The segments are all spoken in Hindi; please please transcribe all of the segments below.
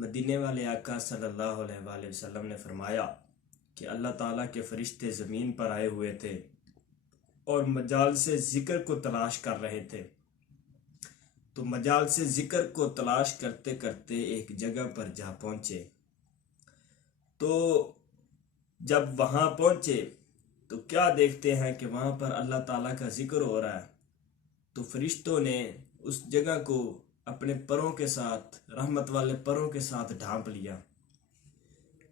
मदीने वाले आका सल्लल्लाहु अलैहि वसल्लम ने फरमाया कि अल्लाह ताला के फरिश्ते ज़मीन पर आए हुए थे और मजाल से ज़िक्र को तलाश कर रहे थे। तो मजाल से ज़िक्र को तलाश करते करते एक जगह पर जा पहुँचे। तो जब वहाँ पहुँचे तो क्या देखते हैं कि वहाँ पर अल्लाह ताला का ज़िक्र हो रहा है। तो फरिश्तों ने उस जगह को अपने परों के साथ, रहमत वाले परों के साथ ढांप लिया,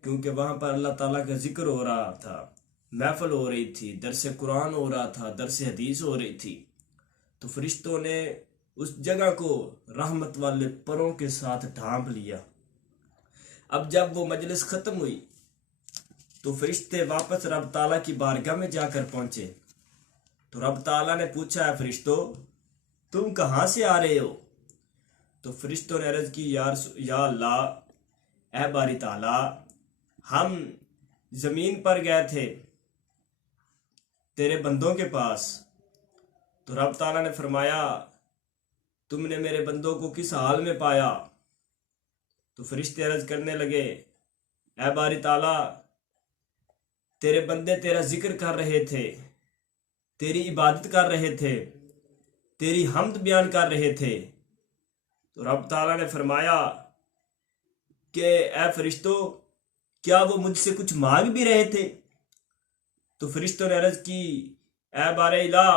क्योंकि वहाँ पर अल्लाह ताला का जिक्र हो रहा था, महफिल हो रही थी, दरस कुरान हो रहा था, दरस हदीस हो रही थी। तो फरिश्तों ने उस जगह को रहमत वाले परों के साथ ढांप लिया। अब जब वो मजलिस ख़त्म हुई तो फरिश्ते वापस रब ताला की बारगाह में जाकर पहुंचे। तो रब ताला ने पूछा है, फरिश्तों तुम कहाँ से आ रहे हो? तो फरिश्तों ने अर्ज की, या अल्लाह, ए बारी ताला, हम जमीन पर गए थे तेरे बंदों के पास। तो रब ताला ने फरमाया, तुमने मेरे बंदों को किस हाल में पाया? तो फरिश्ते अर्ज करने लगे, ए बारी ताला, तेरे बंदे तेरा जिक्र कर रहे थे, तेरी इबादत कर रहे थे, तेरी हम्द बयान कर रहे थे। तो रब ताला ने फरमाया कि ए फरिश्तों, क्या वो मुझसे कुछ मांग भी रहे थे? तो फरिश्तों ने अर्ज की, ए बारे इला,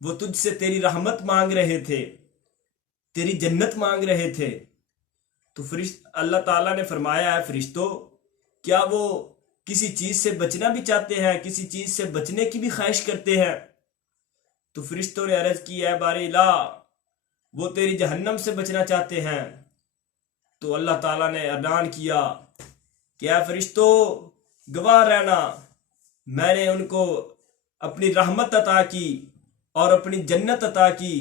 वो तुझसे तेरी रहमत मांग रहे थे, तेरी जन्नत मांग रहे थे। तो अल्लाह ताला ने फरमाया, है फरिश्तों, क्या वो किसी चीज से बचना भी चाहते हैं, किसी चीज से बचने की भी ख्वाहिश करते हैं? तो फरिश्तों ने अर्ज की, है बारे इला, वो तेरी जहन्नम से बचना चाहते हैं। तो अल्लाह ताला ने ऐलान किया कि ऐ फरिश्तों, गवाह रहना, मैंने उनको अपनी रहमत अता की और अपनी जन्नत अता की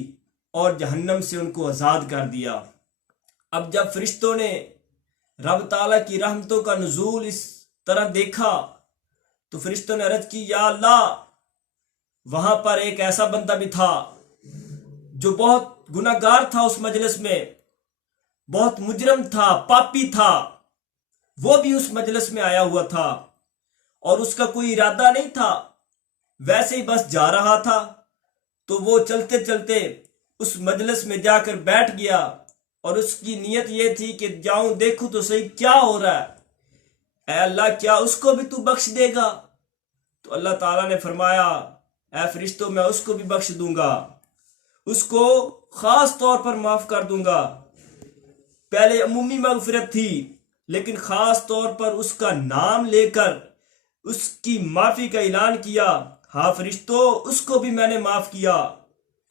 और जहन्नम से उनको आज़ाद कर दिया। अब जब फरिश्तों ने रब ताला की रहमतों का नुज़ूल इस तरह देखा तो फरिश्तों ने अर्ज की, या अल्लाह, वहां पर एक ऐसा बंदा भी था जो बहुत गुनाहगार था, उस मजलिस में बहुत मुजरम था, पापी था, वो भी उस मजलिस में आया हुआ था और उसका कोई इरादा नहीं था, वैसे ही बस जा रहा था। तो वो चलते चलते उस मजलिस में जाकर बैठ गया और उसकी नीयत ये थी कि जाऊं देखूं तो सही क्या हो रहा है, ऐ अल्लाह, क्या उसको भी तू बख्श देगा? तो अल्लाह ताला ने फरमाया, ऐ फरिश्तों, मैं उसको भी बख्श दूंगा, उसको खास तौर पर माफ कर दूंगा। पहले अमूमी मगफिरत थी, लेकिन खास तौर पर उसका नाम लेकर उसकी माफी का ऐलान किया। हाँ फरिश्तों, उसको भी मैंने माफ किया।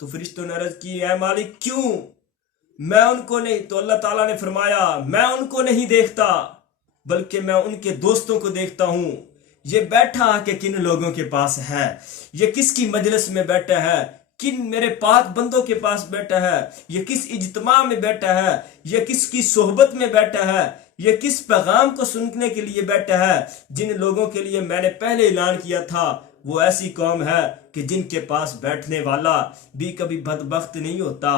तो फरिश्तों ने अर्ज की, ऐ मालिक, क्यों? मैं उनको नहीं। तो अल्लाह ताला ने फरमाया, मैं उनको नहीं देखता, बल्कि मैं उनके दोस्तों को देखता हूं। ये बैठा आके किन लोगों के पास है, ये किसकी मजलिस में बैठा है, किन मेरे पाक बंदों के पास बैठा है, ये किस इज्तिमा में बैठा है, ये किसकी सोहबत में बैठा है, ये किस पैगाम को सुनने के लिए बैठा है। जिन लोगों के लिए मैंने पहले ऐलान किया था, वो ऐसी कौम है कि जिनके पास बैठने वाला भी कभी बदबख्त नहीं होता,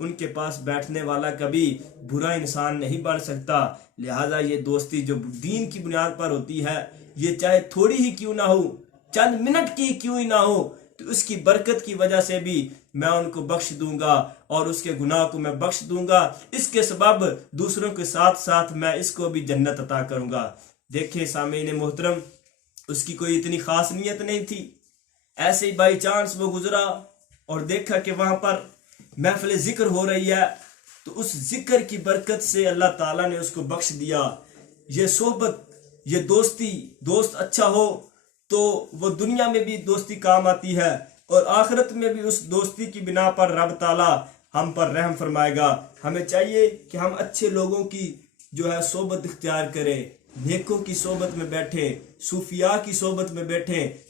उनके पास बैठने वाला कभी बुरा इंसान नहीं बन सकता। लिहाजा ये दोस्ती जो दीन की बुनियाद पर होती है, ये चाहे थोड़ी ही क्यों ना हो, चंद मिनट की क्यों ही ना हो, तो उसकी बरकत की वजह से भी मैं उनको बख्श दूंगा और उसके गुनाह को मैं बख्श दूंगा। इसके सबब दूसरों के साथ साथ मैं इसको भी जन्नत अता करूंगा। देखे सामीन मोहतरम, उसकी कोई इतनी खास नीयत नहीं थी, ऐसे ही बाई चांस वो गुजरा और देखा कि वहां पर महफिल जिक्र हो रही है, तो उस जिक्र की बरकत से अल्लाह ताला ने उसको बख्श दिया। ये सोहबत, ये दोस्ती, दोस्त अच्छा हो तो वो दुनिया में भी दोस्ती काम आती है और आखिरत में भी उस दोस्ती की बिना पर रब ताला हम पर रहम फरमाएगा। हमें चाहिए कि हम अच्छे लोगों की जो है सोबत इख्तियार करें, नेकों की सोबत में बैठे, सूफिया की सोबत में बैठे,